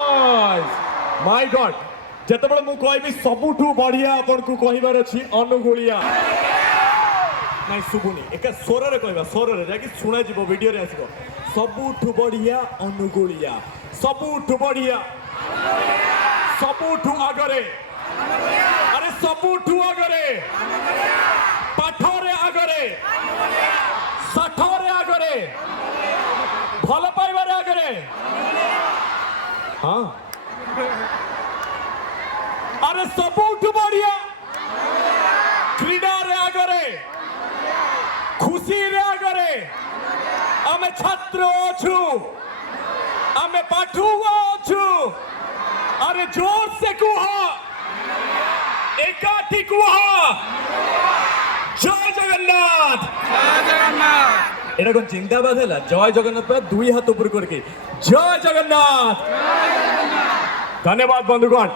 My God जतबे मु कहबी सबुठू बढ़िया आपन को कहिबार अछि अनुगुलिया नहीं सुबुनी एक स्वर रे कहबा स्वर रे जाकी सुना जीवो वीडियो रे आसीबो सबुठू बढ़िया अनुगुलिया सबुठू बढ़िया सबुठू आगरे अरे सबुठू आगरे पाठरे आगरे साठरे आगरे भल पाइबारे आगरे हाँ अरे सबुठू बढ़िया क्रीडा रे आगरे खुशी रे आगरे आमे छात्र अछु आमे पाठुआ अछु अरे जोर से कुह एकाठी कुह जय जगन्नाथ जय जगन्नाथ एटा कोन जिंदाबाद हैला जय जगन्नाथ पे दुई हाथ ऊपर करके जय जगन्नाथ धन्यवाद बंधुगण।